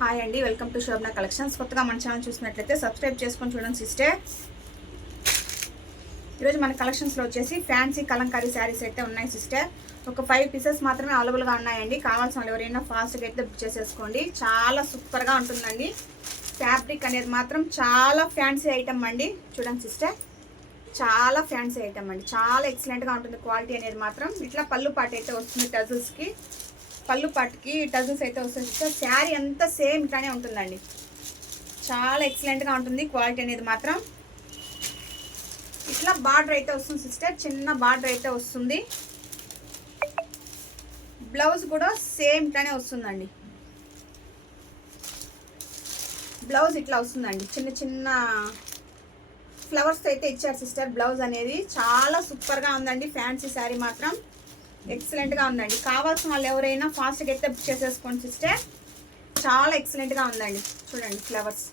Hi అండి, welcome to Shobhana collections. కొత్తగా మన ఛానల్ చూసినట్లయితే సబ్స్క్రైబ్ చేసుకొని చూడండి సిస్టర్. ఈరోజు మన కలెక్షన్స్లో వచ్చేసి ఫ్యాన్సీ కలంకారీ శారీస్ అయితే ఉన్నాయి సిస్టర్. ఒక 5 పీసెస్ మాత్రమే అవైలబుల్గా ఉన్నాయండి. కావాల్సిన వాళ్ళు ఎవరైనా ఫాస్ట్గా అయితే బుక్ చేసేసుకోండి. చాలా సూపర్గా ఉంటుందండి. ఫ్యాబ్రిక్ అనేది మాత్రం చాలా ఫ్యాన్సీ ఐటమ్ అండి. చూడండి సిస్టర్, చాలా ఫ్యాన్సీ ఐటమ్ అండి. చాలా ఎక్సలెంట్గా ఉంటుంది. క్వాలిటీ అనేది మాత్రం ఇట్లా పళ్ళు పాట అయితే వస్తుంది. టజల్స్కి పళ్ళు పాటుకి టజల్స్ అయితే వస్తుంది సిస్టర్. శారీ అంతా సేమ్ ఇట్లానే ఉంటుందండి. చాలా ఎక్సలెంట్గా ఉంటుంది. క్వాలిటీ అనేది మాత్రం ఇట్లా బార్డర్ అయితే వస్తుంది సిస్టర్. చిన్న బార్డర్ అయితే వస్తుంది. బ్లౌజ్ కూడా సేమ్ ఇట్లానే వస్తుందండి. బ్లౌజ్ ఇట్లా వస్తుందండి. చిన్న చిన్న ఫ్లవర్స్ అయితే ఇచ్చారు సిస్టర్. బ్లౌజ్ అనేది చాలా సూపర్గా ఉందండి. ఫ్యాన్సీ శారీ మాత్రం ఎక్సలెంట్గా ఉందండి. కావాల్సిన వాళ్ళు ఎవరైనా ఫాస్ట్గా అయితే బుక్ చేసేసుకోండి సిస్టర్. చాలా ఎక్సలెంట్గా ఉందండి. చూడండి, ఫ్లవర్స్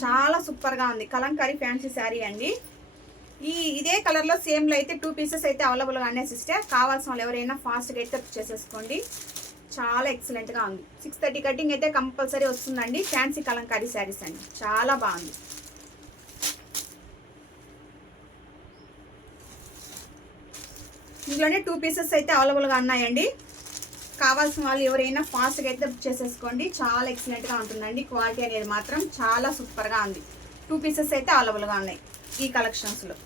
చాలా సూపర్గా ఉంది. కలంకారీ ఫ్యాన్సీ శారీ అండి. ఇదే కలర్లో సేమ్లో అయితే 2 పీసెస్ అయితే అవైలబుల్గా ఉన్నాయి సిస్టర్. కావాల్సిన వాళ్ళు ఎవరైనా ఫాస్ట్గా అయితే బుక్ చేసేసుకోండి. చాలా ఎక్సలెంట్గా ఉంది. 630 కటింగ్ అయితే కంపల్సరీ వస్తుందండి. ఫ్యాన్సీ కలంకారీ శారీస్ అండి. చాలా బాగుంది. ఇందులోనే 2 పీసెస్ అయితే అవైలబుల్గా ఉన్నాయండి. కావాల్సిన వాళ్ళు ఎవరైనా ఫాస్ట్గా అయితే బుక్ చేసేసుకోండి. చాలా ఎక్సలెంట్గా ఉంటుందండి. క్వాలిటీ అనేది మాత్రం చాలా సూపర్గా ఉంది. 2 పీసెస్ అయితే అవైలబుల్గా ఉన్నాయి ఈ కలెక్షన్స్లో.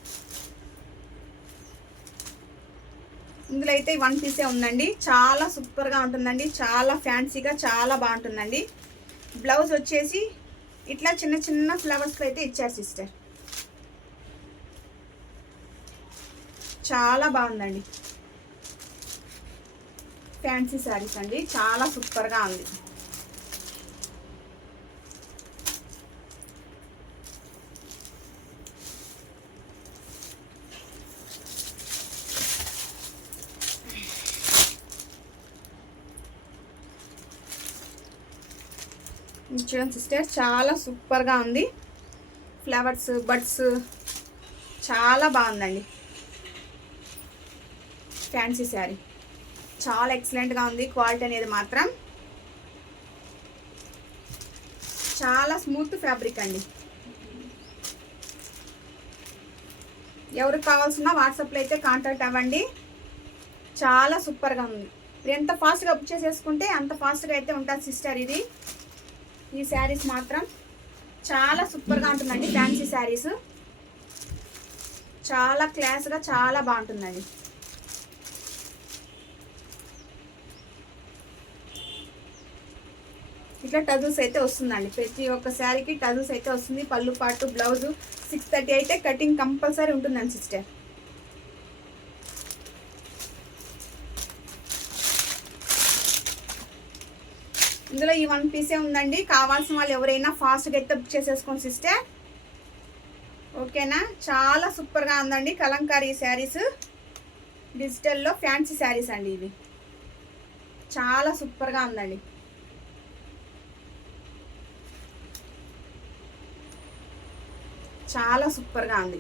ఇందులో అయితే 1 పీసే ఉందండి. చాలా సూపర్గా ఉంటుందండి. చాలా ఫ్యాన్సీగా చాలా బాగుంటుందండి. బ్లౌజ్ వచ్చేసి ఇట్లా చిన్న చిన్న ఫ్లవర్స్లో అయితే ఇచ్చారు సిస్టర్. చాలా బాగుందండి. ఫ్యాన్సీ శారీస్ అండి. చాలా సూపర్గా ఉంది. చూడండి సిస్టర్, చాలా సూపర్గా ఉంది. ఫ్లవర్స్, బడ్స్ చాలా బాగుందండి. ఫ్యాన్సీ శారీ చాలా ఎక్సలెంట్గా ఉంది. క్వాలిటీ అనేది మాత్రం చాలా స్మూత్ ఫ్యాబ్రిక్ అండి. ఎవరికి కావాల్సిన వాట్సాప్లో అయితే కాంటాక్ట్ అవ్వండి. చాలా సూపర్గా ఉంది. ఎంత ఫాస్ట్గా బుక్ చేసేసుకుంటే అంత ఫాస్ట్గా అయితే ఉంటుంది సిస్టర్. ఈ శారీస్ మాత్రం చాలా సూపర్గా ఉంటుందండి. ఫ్యాన్సీ శారీస్ చాలా క్లాస్గా చాలా బాగుంటుందండి. ఇట్లా టజల్స్ అయితే వస్తుందండి. ప్రతి ఒక్క శారీకి టజల్స్ అయితే వస్తుంది. పళ్ళు పాటు బ్లౌజు 630 అయితే కటింగ్ కంపల్సరీ ఉంటుందండి సిస్టర్. ఇందులో ఈ 1 పీసే ఉందండి. కావాల్సిన వాళ్ళు ఎవరైనా ఫాస్ట్గా అయితే బుక్ చేసేసుకోండి సిస్టర్. ఓకేనా? చాలా సూపర్గా ఉందండి. కలంకారీ శారీస్ డిజిటల్లో ఫ్యాన్సీ శారీస్ అండి. ఇవి చాలా సూపర్గా ఉందండి. చాలా సూపర్గా ఉంది.